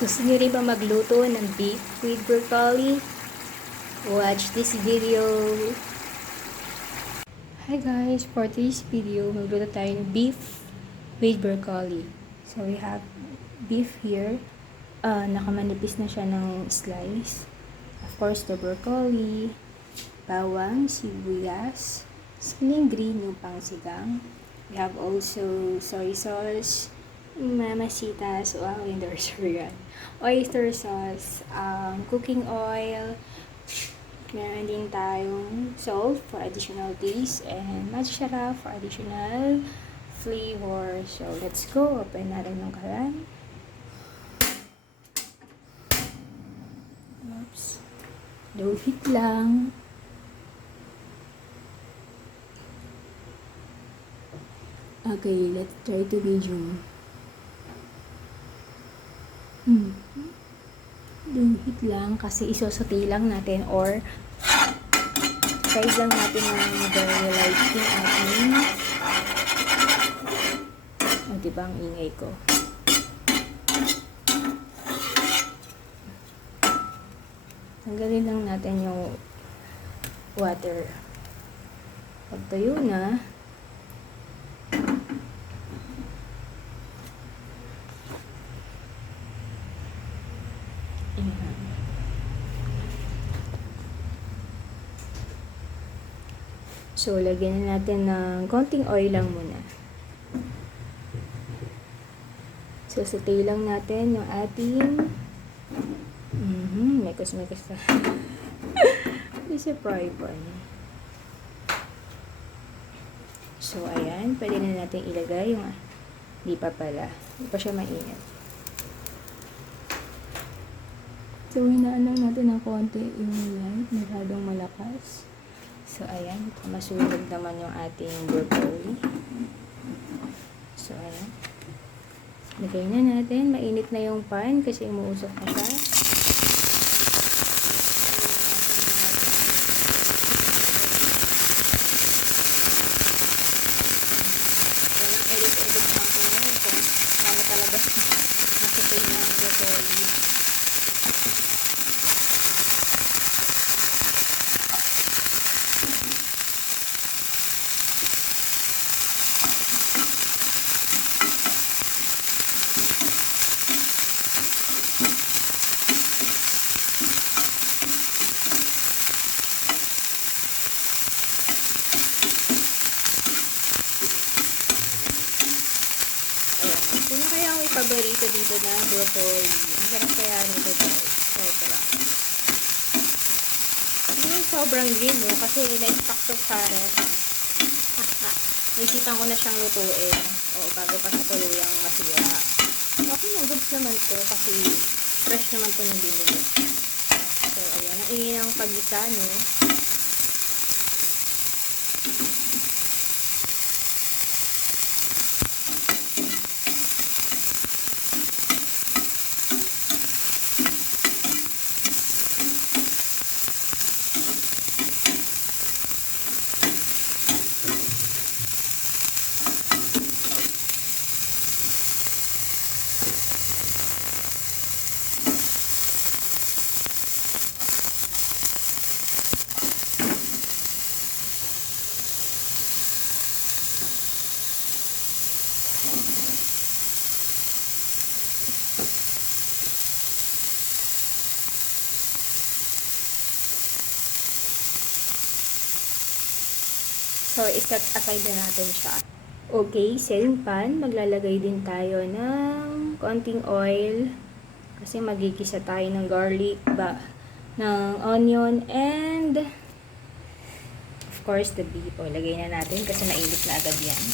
Gusto niyo rin ba magluto ng beef with broccoli? Watch this video! Hi guys! For this video, magluto tayo ng beef with broccoli. So we have beef here. Nakamanipis na siya ng slice. Of course, the broccoli, bawang, sibuyas, siling green yung pangsigang. We have also soy sauce, mamasitas, wow, endorser yan. Oyster sauce, cooking oil, meron din tayong salt for additional taste, and matcha for additional flavor. So, let's go. Open natin yung kalan. Oops. Low heat lang. Okay, let's try to medium. Low heat lang kasi isosote lang natin or try lang natin ng very light yung ating diba ang ingay ko. Tanggalin lang natin yung water. Pag tuyo na, so, lagyan na natin ng konting oil lang muna. So, saute lang natin yung ating mekos na. Isa fry pan. So, ayan. Pwede na natin ilagay yung di pa pala. Hindi pa siya mainit. So, hinaan lang natin ng konti yung light. Masyadong malakas. So, ayan. Masunog naman yung ating broccoli. So, ayan. Lagay na natin. Mainit na yung pan kasi umuusok na siya. Walang edit-edit lang ko ngayon kung paano talaga masipin yung broccoli. Sino kaya ang ipaborito dito na broccoli? Ang sarap kaya nito guys. Sobra. Hindi yung sobrang green no? Kasi na-stock to sa ref. Naisipan ko na siyang lutuin. O bago pa sa tuluyang masira. Okay na, goods naman to. Kasi fresh naman to ng binili. So ayan, ang ingin ng pag-isa no. So, i-set aside na natin siya. Okay, same pan. Maglalagay din tayo ng konting oil. Kasi magigisa tayo ng garlic, ng onion, and of course, the beef. O, lagay na natin kasi mainit na agad yan.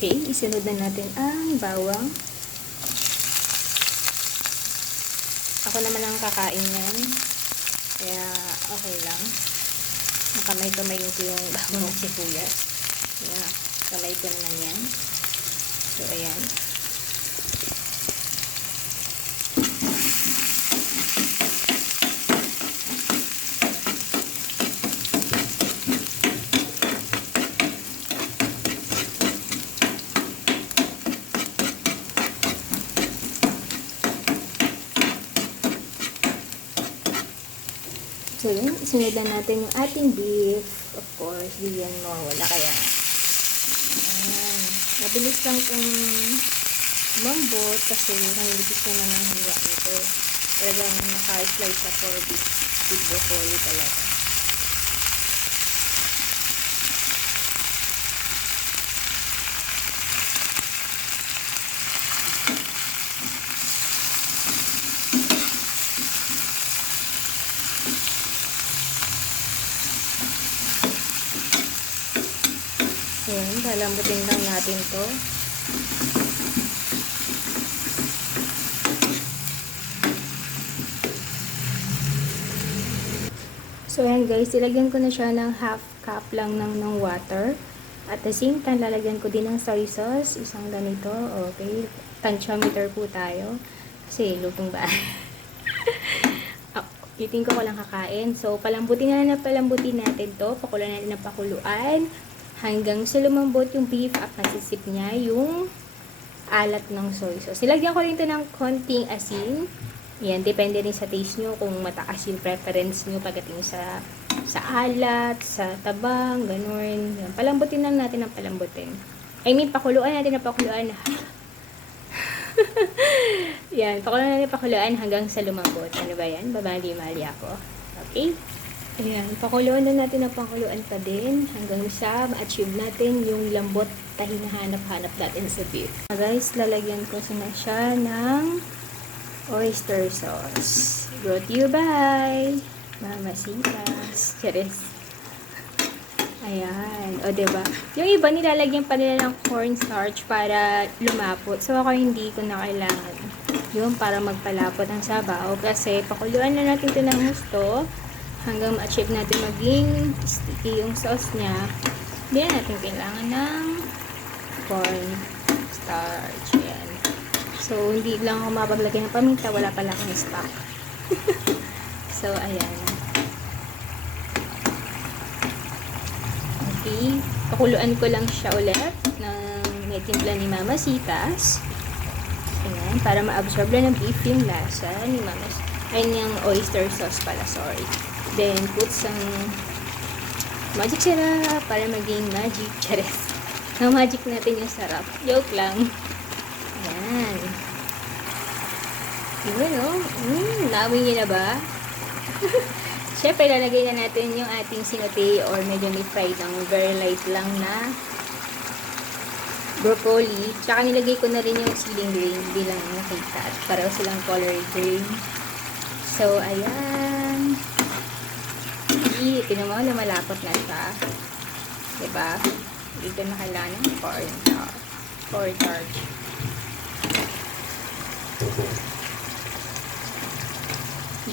Okay, isunod na natin ang bawang. Ako naman ang kakain yan. Kaya, okay lang. Nakamay-kamay ko yung bawang sibuyas. Kaya, Kamay ko naman yan. So, ayan. So, yun. Sunod na natin yung ating beef. Of course, di yan mawawala. Kaya, ayan. Mabilis lang itong mambot kasi nangyipis naman ang hiwa nito. Talagang naka-slice sa for beef with broccoli talaga. Ayan, palambutin lang natin to. So, ayan guys, ilagyan ko na siya ng half cup lang ng water. At the same time, lalagyan ko din ng soy sauce. Isang ganito. Okay. Tantiyometer po tayo. Kasi, lutong ba? Titingin ko lang kakain. So, palambutin natin to. Pakuluan natin ng pakuluan. Hanggang sa lumambot yung beef at nasisip niya yung alat ng soy sauce. Nilagyan ko rin ito ng konting asin. Yan, depende rin sa taste nyo kung mataas yung preference nyo pagdating sa alat, sa tabang, ganun. Yan, palambutin lang natin ng palambutin. I mean, pakuluan natin ng pakuluan. Yan, pakuluan hanggang sa lumambot. Ano ba yan? Babali-mali ako. Okay? Ayan, pakuluan na natin ang pakuluan pa din hanggang sa ma-achieve natin yung lambot na hinahanap-hanap natin sa beef. Guys, lalagyan ko na siya ng oyster sauce. Brought to you by Mamasitas. Cheers. Ayan. O, diba? Yung iba, nilalagyan pa nila ng cornstarch para lumapot. So, ako hindi ko na kailangan yun para magpalapot ang sabaw. Kasi, pakuluan na natin ito ng gusto hanggang ma-achieve natin maging sticky yung sauce niya. Hindi na natin kailangan ng cornstarch. Ayan. So, hindi lang ako mapaglagay ng paminta. Wala pala akong stock. So, ayan. Okay. Pakuluan ko lang siya ulit ng may timpla ni Mamasitas. Ayan. Para ma-absorb lang ng beef yung lasa ni Mamasitas. Ayun yung oyster sauce pala. Sorry. Then, put some magic syrup para maging magic. Charis. Na-magic natin yung sarap. Joke lang. Ayan. Yun, no? Lawin niyo na ba? Siyempre, lalagay na natin yung ating sinote or medyo may fried ng very light lang na broccoli. Tsaka nilagay ko na rin yung ceiling green bilang nakita. At pareho silang color green. So, ayan. Tinan mo, lumalapot na siya. Diba? Dito na kailangan ng cornstarch.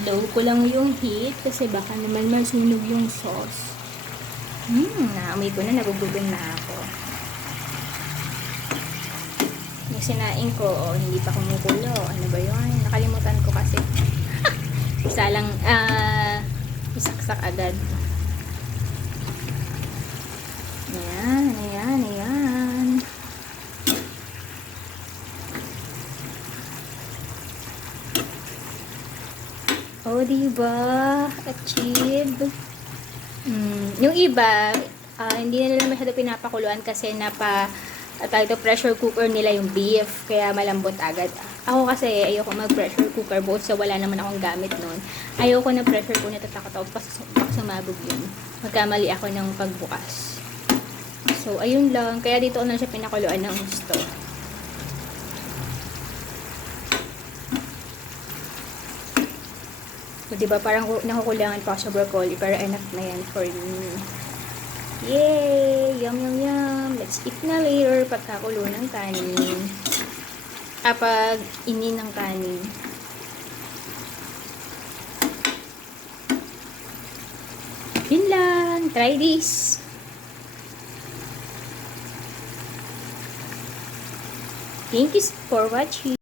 Low ko lang yung heat kasi baka naman masunog yung sauce. Naamoy ko na, nagugutom na ako. Yung sinaing ko, hindi pa kumukulo. Ano ba yun? Nakalimutan ko kasi. Isa lang, isaksak agad. Ayan, ayan, ayan. Oh, diba? Achieve. Yung iba, hindi na nila masyado pinapakuluan kasi pressure cooker nila yung beef, kaya malambot agad. Ako kasi, ayoko mag-pressure cooker, buot sa wala naman akong gamit nun. Ayoko na pressure ko, natatakot ako baka sumabog yun. Magkamali ako ng pagbukas. So, ayun lang. Kaya dito ko na siya pinakuluan ng gusto. So, diba, parang nakukulangan pa sa broccoli, pero enough na yan for me. Yay! Yum, yum, yum! Let's eat na later pagkakulo ng kanin. Pag inin ng kanin. Yun lang! Try this! Thank you for watching.